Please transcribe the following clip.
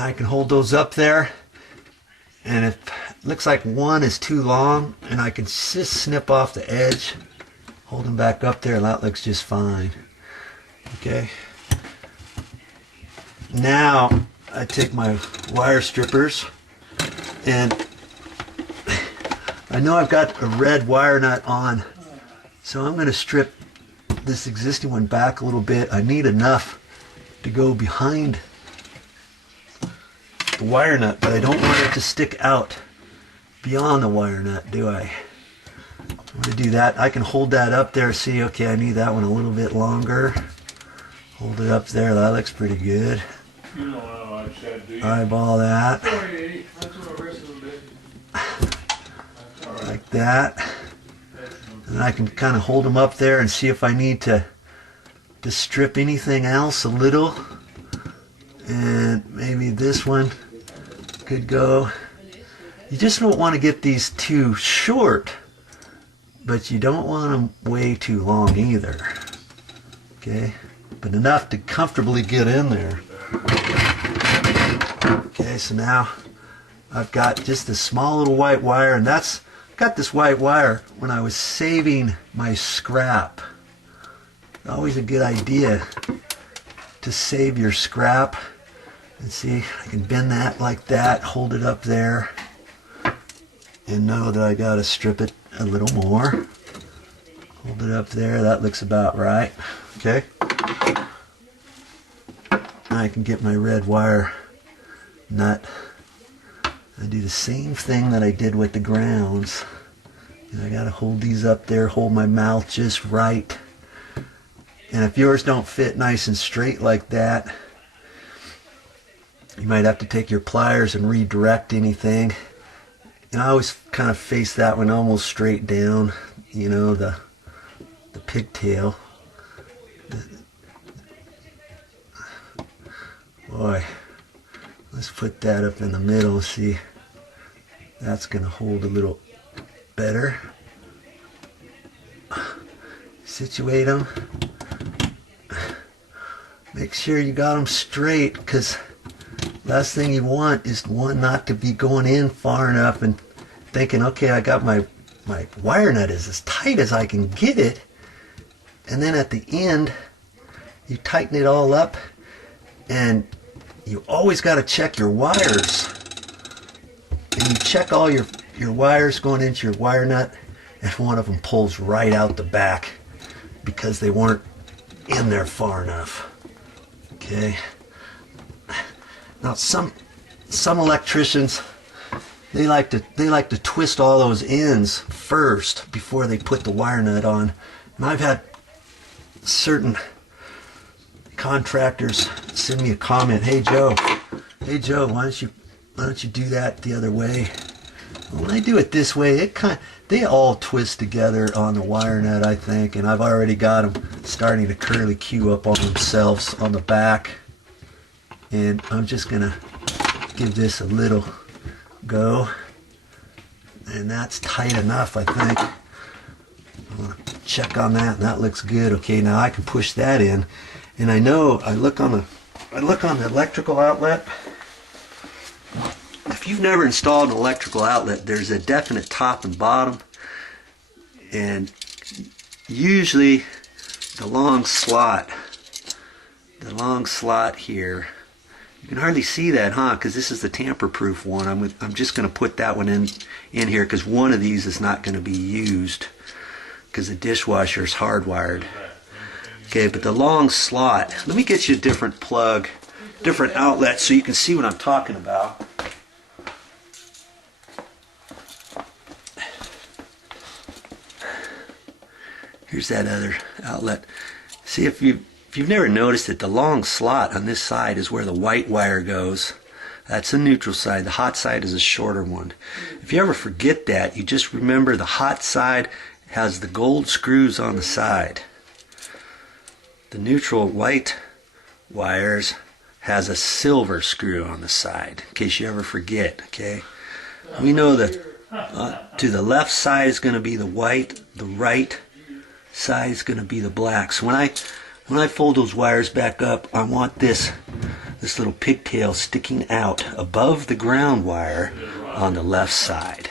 I can hold those up there, and if it looks like one is too long, and I can just snip off the edge, hold them back up there, and that looks just fine. Okay. Now I take my wire strippers, and I know I've got a red wire nut on, so I'm going to strip this existing one back a little bit. I need enough to go behind the wire nut, but I don't want it to stick out beyond the wire nut, do I? I'm going to do that. I can hold that up there. See, okay, I need that one a little bit longer. Hold it up there. That looks pretty good. You know what I like said, do you? Eyeball that. Like that. And I can kind of hold them up there and see if I need to strip anything else a little. And maybe this one could go. You just don't want to get these too short, but you don't want them way too long either. Okay, but enough to comfortably get in there. Okay, so now I've got just a small little white wire, and that's got this white wire when I was saving my scrap. Always a good idea to save your scrap. And see, I can bend that like that, hold it up there, and know that I got to strip it a little more. Hold it up there, that looks about right. Okay. Now I can get my red wire nut. I do the same thing that I did with the grounds. And I got to hold these up there, hold my mouth just right. And if yours don't fit nice and straight like that, you might have to take your pliers and redirect anything. And I always kind of face that one almost straight down, you know, the pigtail. Boy, let's put that up in the middle. See, that's going to hold a little better. Situate them. Make sure you got them straight, because last thing you want is one not to be going in far enough and thinking, okay, I got my wire nut is as tight as I can get it, and then at the end you tighten it all up, and you always got to check your wires, and you check all your wires going into your wire nut, and one of them pulls right out the back because they weren't in there far enough. Okay. Now some electricians, they like to twist all those ends first before they put the wire nut on. And I've had certain contractors send me a comment, hey Joe, why don't you do that the other way? Well, when I do it this way, they all twist together on the wire nut, I think, and I've already got them starting to curly Q up on themselves on the back. And I'm just gonna give this a little go, and that's tight enough, I think. I'm gonna check on that, and that looks good. Okay, now I can push that in, and I know I look on the electrical outlet. If you've never installed an electrical outlet, there's a definite top and bottom, and usually the long slot here, you can hardly see that, huh? Because this is the tamper-proof one. I'm just going to put that one in here, because one of these is not going to be used because the dishwasher is hardwired. Okay, but the long slot, let me get you a different plug, different outlet, so you can see what I'm talking about. Here's that other outlet. See, if you've never noticed it, the long slot on this side is where the white wire goes. That's the neutral side. The hot side is a shorter one. If you ever forget that, you just remember the hot side has the gold screws on the side. The neutral white wires has a silver screw on the side, in case you ever forget, okay? We know that to the left side is going to be the white, the right side is going to be the black. So when I fold those wires back up, I want this this little pigtail sticking out above the ground wire on the left side.